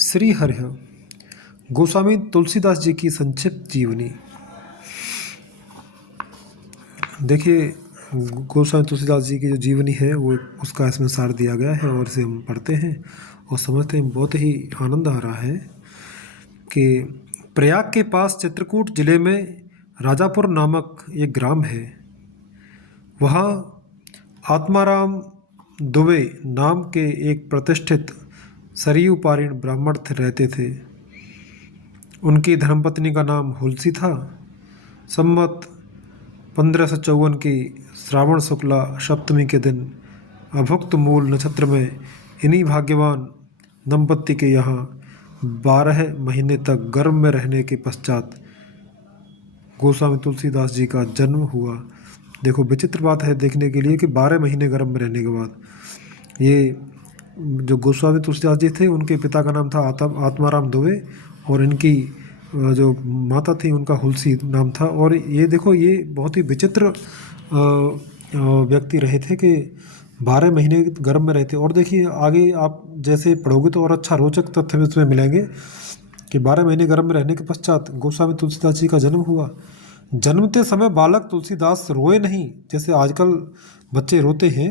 श्री हरिः गोस्वामी तुलसीदास जी की संक्षिप्त जीवनी। देखिए, गोस्वामी तुलसीदास जी की जो जीवनी है वो उसका इसमें सार दिया गया है और इसे हम पढ़ते हैं और समझते हैं। बहुत ही आनंद आ रहा है कि प्रयाग के पास चित्रकूट जिले में राजापुर नामक एक ग्राम है। वहाँ आत्माराम दुबे नाम के एक प्रतिष्ठित सरयू पारीण ब्राह्मण रहते थे। उनकी धर्मपत्नी का नाम हुलसी था। संवत 1554 की श्रावण शुक्ला सप्तमी के दिन अभुक्त मूल नक्षत्र में इन्हीं भाग्यवान दंपत्ति के यहाँ 12 महीने तक गर्भ में रहने के पश्चात गोस्वामी तुलसीदास जी का जन्म हुआ। देखो, विचित्र बात है देखने के लिए कि 12 महीने गर्भ में रहने के बाद ये जो गोस्वामी तुलसीदास जी थे उनके पिता का नाम था आत्माराम दुबे और इनकी जो माता थी उनका हुलसी नाम था। और ये देखो, ये बहुत ही विचित्र व्यक्ति रहे थे कि 12 महीने गर्भ में रहते। और देखिए, आगे आप जैसे पढ़ोगे तो और अच्छा रोचक तथ्य इसमें मिलेंगे कि 12 महीने गर्भ में रहने के पश्चात गोस्वामी तुलसीदास जी का जन्म हुआ। जन्मते समय बालक तुलसीदास रोए नहीं जैसे आजकल बच्चे रोते हैं।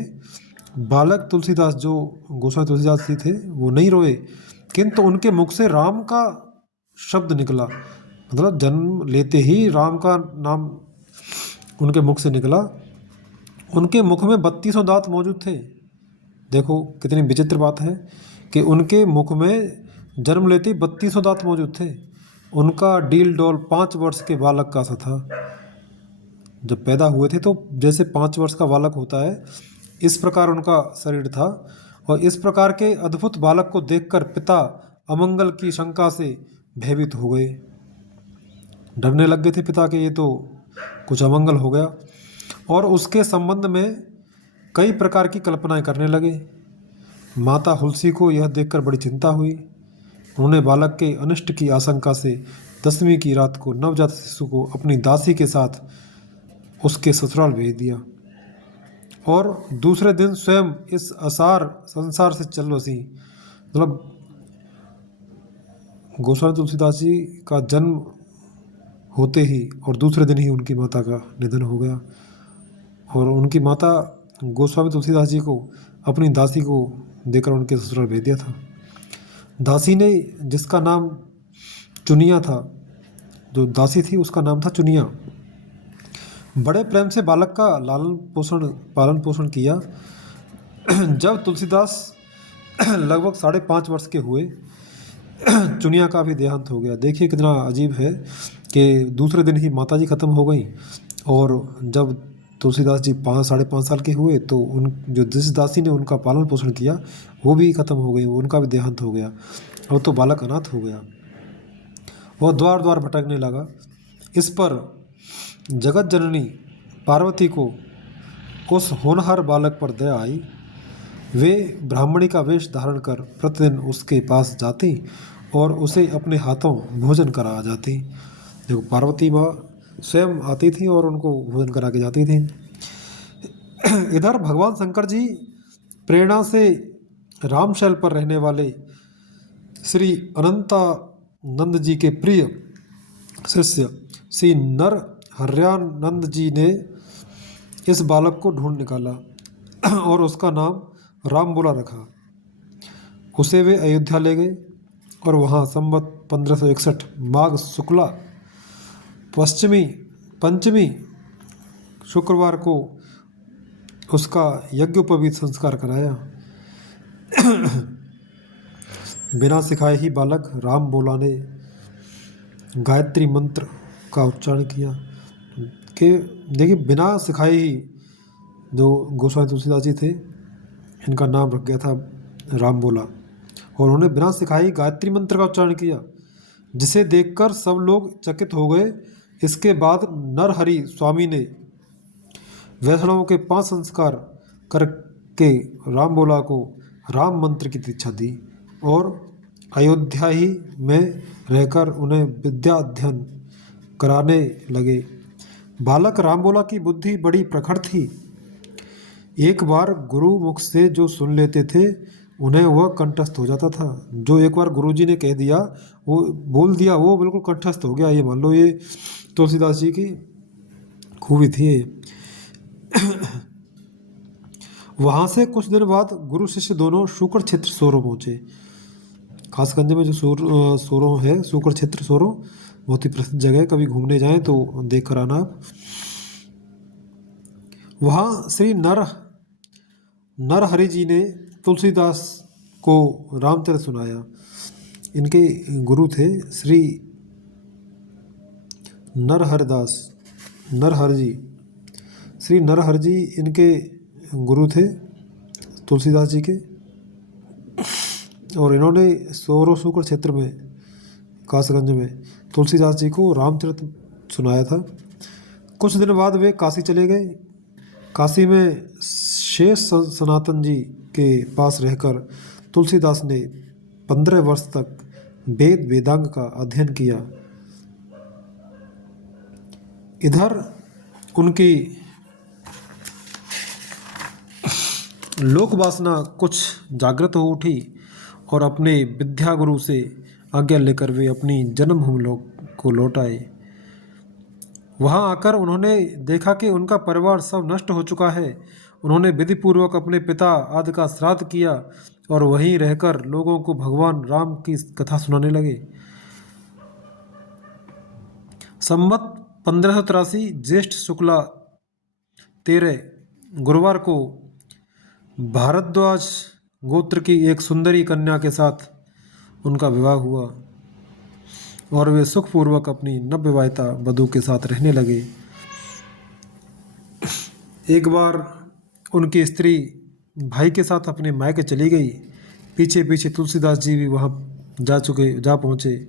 बालक तुलसीदास जो गोस्वामी तुलसीदास जी थे वो नहीं रोए, किंतु उनके मुख से राम का शब्द निकला। मतलब जन्म लेते ही राम का नाम उनके मुख से निकला। उनके मुख में 32 दांत मौजूद थे। देखो कितनी विचित्र बात है कि उनके मुख में जन्म लेते ही 32 दांत मौजूद थे। उनका डील डोल 5 वर्ष के बालक का सा था। जब पैदा हुए थे तो जैसे 5 वर्ष का बालक होता है इस प्रकार उनका शरीर था। और इस प्रकार के अद्भुत बालक को देखकर पिता अमंगल की शंका से भयभीत हो गए। डरने लग गए थे पिता के, ये तो कुछ अमंगल हो गया। और उसके संबंध में कई प्रकार की कल्पनाएं करने लगे। माता हुलसी को यह देखकर बड़ी चिंता हुई। उन्होंने बालक के अनिष्ट की आशंका से 10वीं की रात को नवजात शिशु को अपनी दासी के साथ उसके ससुराल भेज दिया और दूसरे दिन स्वयं इस असार संसार से चल बसी। मतलब गोस्वामी तुलसीदास जी का जन्म होते ही और दूसरे दिन ही उनकी माता का निधन हो गया। और उनकी माता गोस्वामी तुलसीदास जी को अपनी दासी को देकर उनके ससुराल भेज दिया था। दासी ने, जिसका नाम चुनिया था, जो दासी थी उसका नाम था चुनिया, बड़े प्रेम से बालक का पालन पोषण किया। जब तुलसीदास लगभग 5.5 वर्ष के हुए चुनिया का भी देहांत हो गया। देखिए कितना अजीब है कि दूसरे दिन ही माताजी ख़त्म हो गई और जब तुलसीदास जी 5-5.5 साल के हुए तो उन जो जिस दासी ने उनका पालन पोषण किया वो भी ख़त्म हो गई, उनका भी देहांत हो गया और तो बालक अनाथ हो गया। वह द्वार द्वार भटकने लगा। इस पर जगत जननी पार्वती को उस होनहार बालक पर दया आई। वे ब्राह्मणी का वेश धारण कर प्रतिदिन उसके पास जाती और उसे अपने हाथों भोजन करा आ जाती। देखो, पार्वती माँ स्वयं आती थी और उनको भोजन करा के जाती थी। इधर भगवान शंकर जी प्रेरणा से रामशैल पर रहने वाले श्री अनंतानंद जी के प्रिय शिष्य श्री नर हर्यानंद जी ने इस बालक को ढूंढ निकाला और उसका नाम रामबोला रखा। उसे वे अयोध्या ले गए और वहाँ संवत 1561 माघ शुक्ला पंचमी शुक्रवार को उसका यज्ञोपवीत संस्कार कराया। बिना सिखाए ही बालक रामबोला ने गायत्री मंत्र का उच्चारण किया। कि देखिए, बिना सिखाए ही जो गोस्वामी तुलसीदास जी थे इनका नाम रख गया था रामबोला और उन्होंने बिना सिखाए ही गायत्री मंत्र का उच्चारण किया, जिसे देखकर सब लोग चकित हो गए। इसके बाद नरहरि स्वामी ने वैष्णवों के 5 संस्कार करके रामबोला को राम मंत्र की दीक्षा दी और अयोध्या ही में रहकर उन्हें विद्या अध्ययन कराने लगे। बालक रामबोला की बुद्धि बड़ी प्रखर थी। एक बार गुरु मुख से जो सुन लेते थे उन्हें वह कंठस्थ हो जाता था। जो एक बार गुरुजी ने कह दिया, वो बोल दिया, वो बिल्कुल कंठस्थ हो गया। ये मान लो, ये तुलसीदास जी की खूबी थी ये। वहाँ से कुछ दिन बाद गुरु शिष्य दोनों शुक्र क्षेत्र सोरो पहुँचे। खासगंज में जो सोरो है, शुक्र क्षेत्र सोरो, बहुत ही प्रसिद्ध जगह है, कभी घूमने जाएं तो देख कर आना आप। वहाँ श्री नरहरि जी ने तुलसीदास को रामचरित सुनाया। इनके गुरु थे श्री नरहरदास, नरहर जी, श्री नरहर जी इनके गुरु थे तुलसीदास जी के। और इन्होंने सोरो शुक्र क्षेत्र में, कासगंज में, तुलसीदास जी को रामचरित सुनाया था। कुछ दिन बाद वे काशी चले गए। काशी में शेष सनातन जी के पास रहकर तुलसीदास ने 15 वर्ष तक वेद वेदांग का अध्ययन किया। इधर उनकी लोक वासना कुछ जागृत हो उठी और अपने विद्या गुरु से आज्ञा लेकर वे अपनी जन्मभूमि को लौट आए। वहाँ आकर उन्होंने देखा कि उनका परिवार सब नष्ट हो चुका है। उन्होंने विधिपूर्वक अपने पिता आदि का श्राद्ध किया और वहीं रहकर लोगों को भगवान राम की कथा सुनाने लगे। संवत 1583 ज्येष्ठ शुक्ला 13 गुरुवार को भारद्वाज गोत्र की एक सुंदरी कन्या के साथ उनका विवाह हुआ और वे सुखपूर्वक अपनी नवविवाहिता वधू के साथ रहने लगे। एक बार उनकी स्त्री भाई के साथ अपने मायके चली गई। पीछे पीछे तुलसीदास जी भी वहाँ जा पहुँचे।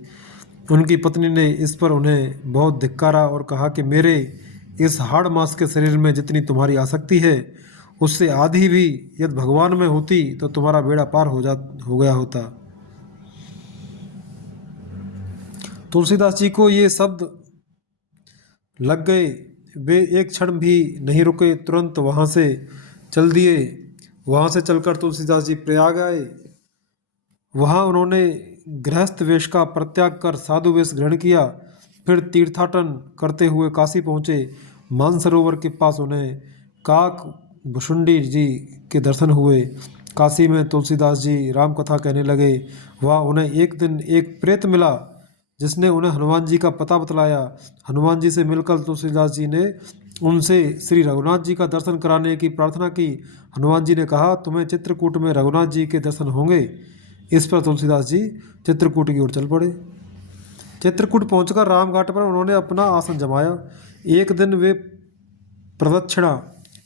उनकी पत्नी ने इस पर उन्हें बहुत धिक्कारा और कहा कि मेरे इस हाड़ मांस के शरीर में जितनी तुम्हारी आसक्ति है, उससे आधी भी यदि भगवान में होती तो तुम्हारा बेड़ा पार हो गया होता। तुलसीदास जी को ये शब्द लग गए। वे एक क्षण भी नहीं रुके, तुरंत वहाँ से चल दिए। वहाँ से चलकर तुलसीदास जी प्रयाग आए। वहाँ उन्होंने गृहस्थ वेश का परित्याग कर साधु वेश ग्रहण किया। फिर तीर्थाटन करते हुए काशी पहुँचे। मानसरोवर के पास उन्हें काक भुषुंडी जी के दर्शन हुए। काशी में तुलसीदास जी राम कथा कहने लगे। वहाँ उन्हें एक दिन एक प्रेत मिला जिसने उन्हें हनुमान जी का पता बतलाया। हनुमान जी से मिलकर तुलसीदास जी ने उनसे श्री रघुनाथ जी का दर्शन कराने की प्रार्थना की। हनुमान जी ने कहा, तुम्हें चित्रकूट में रघुनाथ जी के दर्शन होंगे। इस पर तुलसीदास जी चित्रकूट की ओर चल पड़े। चित्रकूट पहुंचकर रामघाट पर उन्होंने अपना आसन जमाया। एक दिन वे प्रदक्षिणा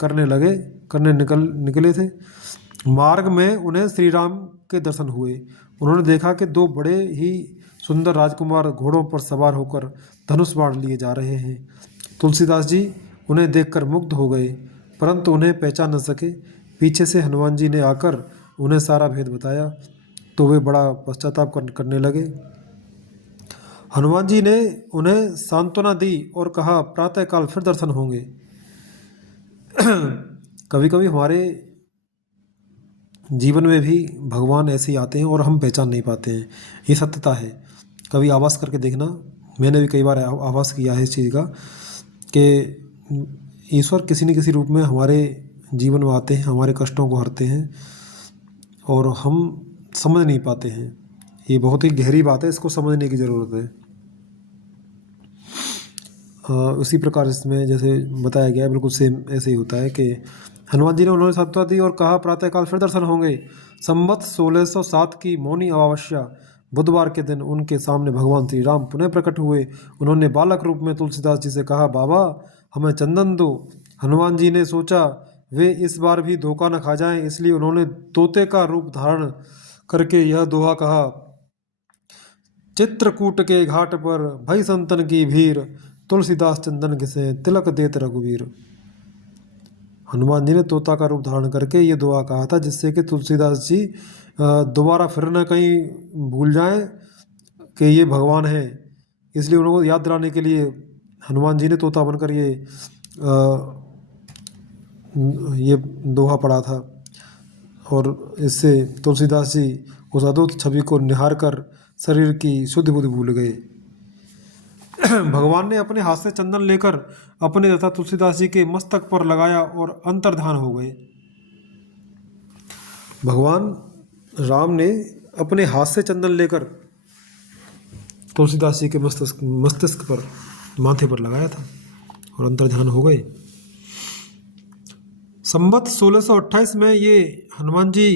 करने निकले थे। मार्ग में उन्हें श्री राम के दर्शन हुए। उन्होंने देखा कि दो बड़े ही सुंदर राजकुमार घोड़ों पर सवार होकर धनुष बाण लिए जा रहे हैं। तुलसीदास जी उन्हें देखकर मुग्ध हो गए, परंतु उन्हें पहचान न सके। पीछे से हनुमान जी ने आकर उन्हें सारा भेद बताया तो वे बड़ा पश्चाताप करने लगे। हनुमान जी ने उन्हें सांत्वना दी और कहा, प्रातःकाल फिर दर्शन होंगे। कभी कभी हमारे जीवन में भी भगवान ऐसे ही आते हैं और हम पहचान नहीं पाते हैं। ये सत्यता है। कभी आभास करके देखना। मैंने भी कई बार आभास किया है इस चीज़ का कि ईश्वर किसी न किसी रूप में हमारे जीवन में आते हैं, हमारे कष्टों को हरते हैं और हम समझ नहीं पाते हैं। ये बहुत ही गहरी बात है, इसको समझने की ज़रूरत है। उसी प्रकार इसमें जैसे बताया गया है, बिल्कुल सेम ऐसे ही होता है कि हनुमान जी ने उन्होंने सांत्वना दी और कहा, प्रातःकाल फिर दर्शन होंगे। संवत 1607 की मौनी अमावस्या बुधवार के दिन उनके सामने भगवान श्री राम पुनः प्रकट हुए। उन्होंने बालक रूप में तुलसीदास जी से कहा, बाबा हमें चंदन दो। हनुमान जी ने सोचा वे इस बार भी धोखा न खा जाएं, इसलिए उन्होंने तोते का रूप धारण करके यह दोहा कहा, चित्रकूट के घाट पर भई संतन की भीड़, तुलसीदास चंदन घिसे तिलक देत रघुवीर। हनुमान जी ने तोता का रूप धारण करके ये दुआ कहा था, जिससे कि तुलसीदास जी दोबारा फिर न कहीं भूल जाएं कि ये भगवान है। इसलिए उनको याद दिलाने के लिए हनुमान जी ने तोता बनकर ये दोहा पढ़ा था। और इससे तुलसीदास जी उस अद्भुत छवि को निहार कर शरीर की शुद्ध बुद्धि भूल गए। भगवान ने अपने हाथ से चंदन लेकर अपने तथा तुलसीदास जी के मस्तक पर लगाया और अंतर्धान हो गए। भगवान राम ने अपने हाथ से चंदन लेकर तुलसीदास जी के मस्तिष्क पर, माथे पर लगाया था और अंतर्ध्यान हो गए। संवत 1628 में ये हनुमान जी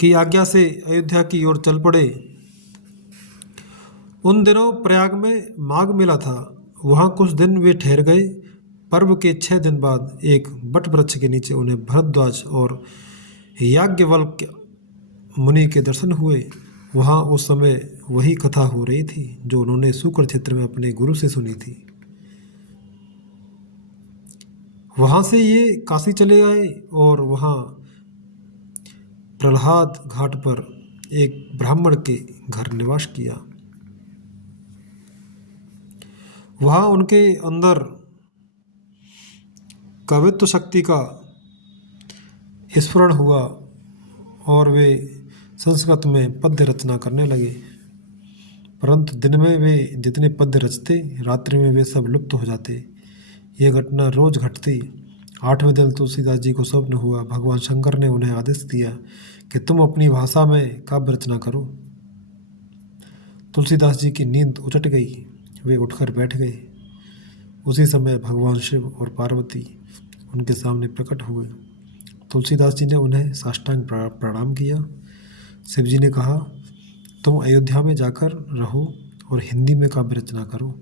की आज्ञा से अयोध्या की ओर चल पड़े। उन दिनों प्रयाग में माघ मेला था। वहाँ कुछ दिन वे ठहर गए। पर्व के 6 दिन बाद एक बट वृक्ष के नीचे उन्हें भरद्वाज और याज्ञवल्क्य मुनि के दर्शन हुए। वहाँ उस समय वही कथा हो रही थी जो उन्होंने शुक्र क्षेत्र में अपने गुरु से सुनी थी। वहाँ से ये काशी चले आए और वहाँ प्रहलाद घाट पर एक ब्राह्मण के घर निवास किया। वहाँ उनके अंदर कवित्व शक्ति का स्फुरण हुआ और वे संस्कृत में पद्य रचना करने लगे। परंतु दिन में वे जितने पद्य रचते, रात्रि में वे सब लुप्त हो जाते। यह घटना रोज घटती। 8वें दिन तुलसीदास जी को स्वप्न हुआ। भगवान शंकर ने उन्हें आदेश दिया कि तुम अपनी भाषा में काव्य रचना करो। तुलसीदास जी की नींद उचट गई। वे उठकर बैठ गए। उसी समय भगवान शिव और पार्वती उनके सामने प्रकट हुए। तुलसीदास जी ने उन्हें साष्टांग प्रणाम किया। शिव जी ने कहा, तुम अयोध्या में जाकर रहो और हिंदी में काव्य रचना करो।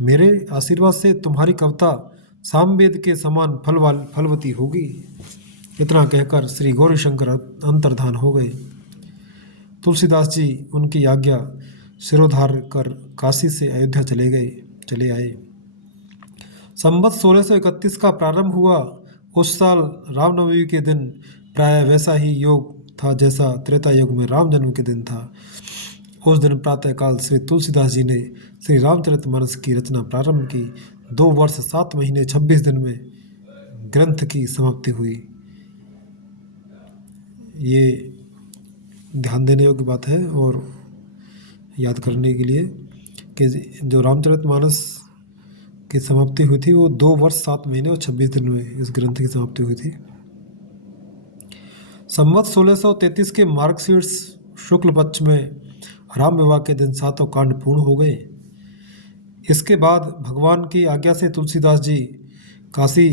मेरे आशीर्वाद से तुम्हारी कविता सामवेद के समान फलवती होगी। इतना कहकर श्री गौरीशंकर अंतर्धान हो गए। तुलसीदास जी उनकी आज्ञा सिरोधार कर काशी से अयोध्या चले आए। संवत 1631 का प्रारंभ हुआ। उस साल रामनवमी के दिन प्राय वैसा ही योग था जैसा त्रेता युग में राम जन्म के दिन था। उस दिन प्रातःकाल श्री तुलसीदास जी ने श्री रामचरितमानस की रचना प्रारंभ की। 2 वर्ष 7 महीने 26 दिन में ग्रंथ की समाप्ति हुई। ये ध्यान देने योग्य बात है और याद करने के लिए कि जो रामचरितमानस की समाप्ति हुई थी वो 2 वर्ष 7 महीने और 26 दिन में इस ग्रंथ की समाप्ति हुई थी। संवत 1633 के मार्गशीर्ष शुक्ल पक्ष में राम विवाह के दिन 7 कांड पूर्ण हो गए। इसके बाद भगवान की आज्ञा से तुलसीदास जी काशी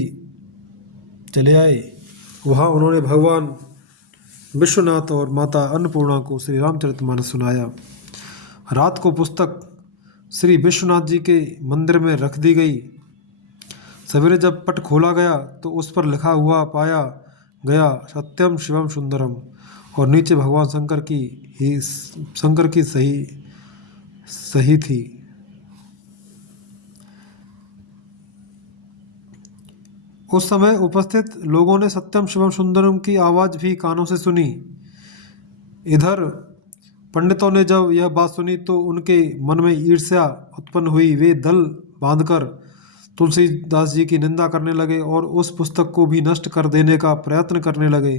चले आए। वहाँ उन्होंने भगवान विश्वनाथ और माता अन्नपूर्णा को श्री रामचरितमानस सुनाया। रात को पुस्तक श्री विश्वनाथ जी के मंदिर में रख दी गई। सवेरे जब पट खोला गया तो उस पर लिखा हुआ पाया गया, सत्यम शिवम सुंदरम, और नीचे भगवान शंकर की सही थी। उस समय उपस्थित लोगों ने सत्यम शिवम सुंदरम की आवाज़ भी कानों से सुनी। इधर पंडितों ने जब यह बात सुनी तो उनके मन में ईर्ष्या उत्पन्न हुई। वे दल बांधकर तुलसीदास जी की निंदा करने लगे और उस पुस्तक को भी नष्ट कर देने का प्रयत्न करने लगे।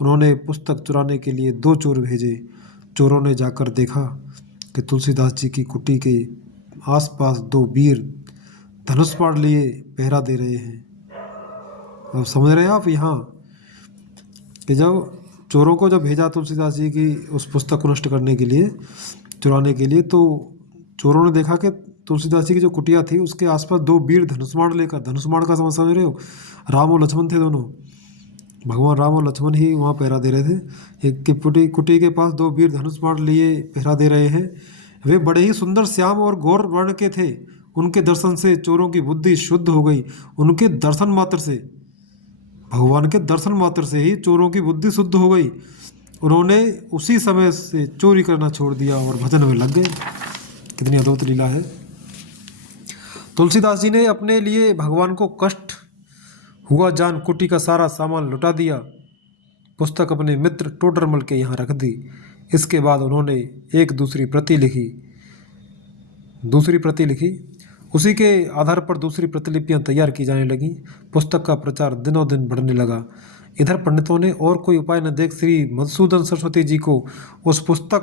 उन्होंने पुस्तक चुराने के लिए 2 चोर भेजे। चोरों ने जाकर देखा कि तुलसीदास जी की कुटी के आसपास 2 वीर धनुष बाण लिए पहरा दे रहे हैं। अब समझ रहे हैं आप यहाँ कि जब चोरों को जब भेजा तुलसीदास जी की उस पुस्तक को नष्ट करने के लिए, चुराने के लिए, तो चोरों ने देखा कि तुलसीदास जी की जो कुटिया थी उसके आसपास 2 वीर धनुष्माण लेकर, धनुष्माण का समझ रहे हो, राम और लक्ष्मण थे दोनों, भगवान राम और लक्ष्मण ही वहाँ पहरा दे रहे थे। एक की कुटी के पास 2 वीर धनुष्माण लिए पहरा दे रहे हैं। वे बड़े ही सुंदर श्याम और गौर वर्ण के थे। उनके दर्शन से चोरों की बुद्धि शुद्ध हो गई। उनके दर्शन मात्र से, भगवान के दर्शन मात्र से ही चोरों की बुद्धि शुद्ध हो गई। उन्होंने उसी समय से चोरी करना छोड़ दिया और भजन में लग गए। कितनी अद्भुत लीला है। तुलसीदास जी ने अपने लिए भगवान को कष्ट हुआ जान कुटी का सारा सामान लुटा दिया। पुस्तक अपने मित्र टोडरमल के यहाँ रख दी। इसके बाद उन्होंने एक दूसरी प्रति लिखी। उसी के आधार पर दूसरी प्रतिलिपियां तैयार की जाने लगीं। पुस्तक का प्रचार दिनों दिन बढ़ने लगा। इधर पंडितों ने और कोई उपाय न देख श्री मधुसूदन सरस्वती जी को उस पुस्तक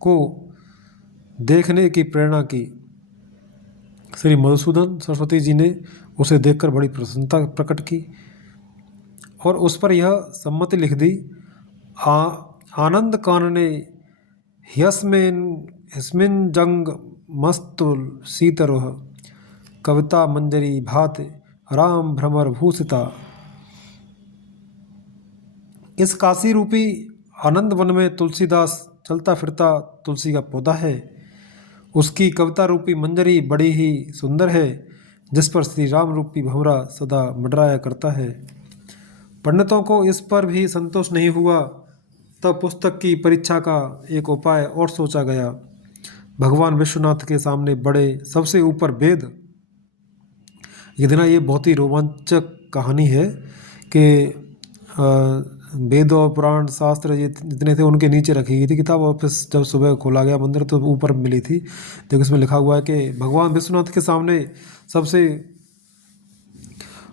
को देखने की प्रेरणा की। श्री मधुसूदन सरस्वती जी ने उसे देखकर बड़ी प्रसन्नता प्रकट की और उस पर यह सम्मति लिख दी, आनंद कानने यस्मिन् जंग मस्तुल सीतरोह कविता मंजरी भात राम भ्रमर भूषिता। इस काशी रूपी आनंद वन में तुलसीदास चलता फिरता तुलसी का पौधा है। उसकी कविता रूपी मंजरी बड़ी ही सुंदर है, जिस पर श्री राम रूपी भंवरा सदा मंडराया करता है। पंडितों को इस पर भी संतोष नहीं हुआ, तब पुस्तक की परीक्षा का एक उपाय और सोचा गया। भगवान विश्वनाथ के सामने बड़े सबसे ऊपर वेद, ये देना ये बहुत ही रोमांचक कहानी है कि वेद और पुराण शास्त्र जितने थे उनके नीचे रखी गई थी किताब, और फिर जब सुबह खोला गया मंदिर तो ऊपर मिली थी। देखो इसमें लिखा हुआ है कि भगवान विश्वनाथ के सामने सबसे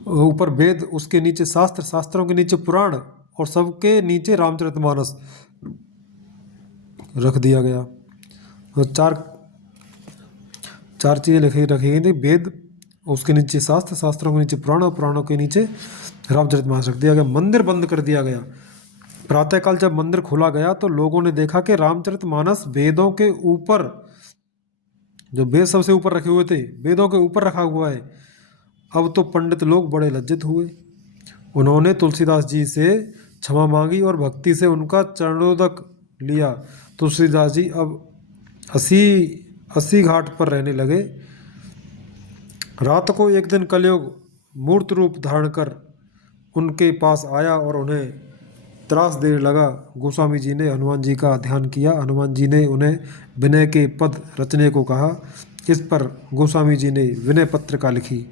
ऊपर वेद, उसके नीचे शास्त्र, शास्त्रों के नीचे पुराण और सबके नीचे रामचरितमानस रख दिया गया। तो चार चीज़ें रखी गई थी, वेद, उसके नीचे शास्त्र, शास्त्रों के नीचे पुराण और पुराणों के नीचे रामचरितमानस रख दिया गया। मंदिर बंद कर दिया गया। प्रातःकाल जब मंदिर खोला गया तो लोगों ने देखा कि रामचरितमानस वेदों के ऊपर, जो वेद सबसे ऊपर रखे हुए थे, वेदों के ऊपर रखा हुआ है। अब तो पंडित लोग बड़े लज्जित हुए। उन्होंने तुलसीदास जी से क्षमा मांगी और भक्ति से उनका चरणोदक लिया। तुलसीदास जी अब अस्सी घाट पर रहने लगे। रात को एक दिन कलयुग मूर्त रूप धारण कर उनके पास आया और उन्हें त्रास देने लगा। गोस्वामी जी ने हनुमान जी का ध्यान किया। हनुमान जी ने उन्हें विनय के पद रचने को कहा। इस पर गोस्वामी जी ने विनय पत्रिका लिखी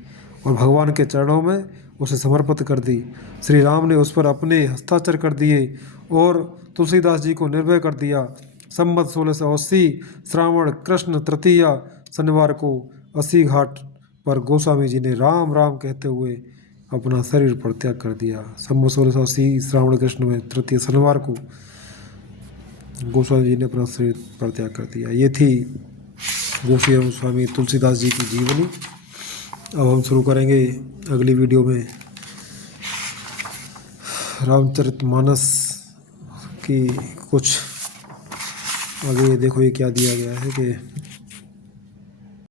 और भगवान के चरणों में उसे समर्पित कर दी। श्री राम ने उस पर अपने हस्ताक्षर कर दिए और तुलसीदास जी को निर्भय कर दिया। संवत 1680 श्रावण कृष्ण तृतीया शनिवार को 80 घाट पर गोस्वामी जी ने राम राम कहते हुए अपना शरीर परित्याग कर दिया। संवत 1680 श्रावण कृष्ण में तृतीय शनिवार को गोस्वामी जी ने अपना शरीर परित्याग कर दिया। ये थी गोस्वामी तुलसीदास जी की जीवनी। अब हम शुरू करेंगे अगली वीडियो में रामचरितमानस की कुछ आगे। देखो ये क्या दिया गया है कि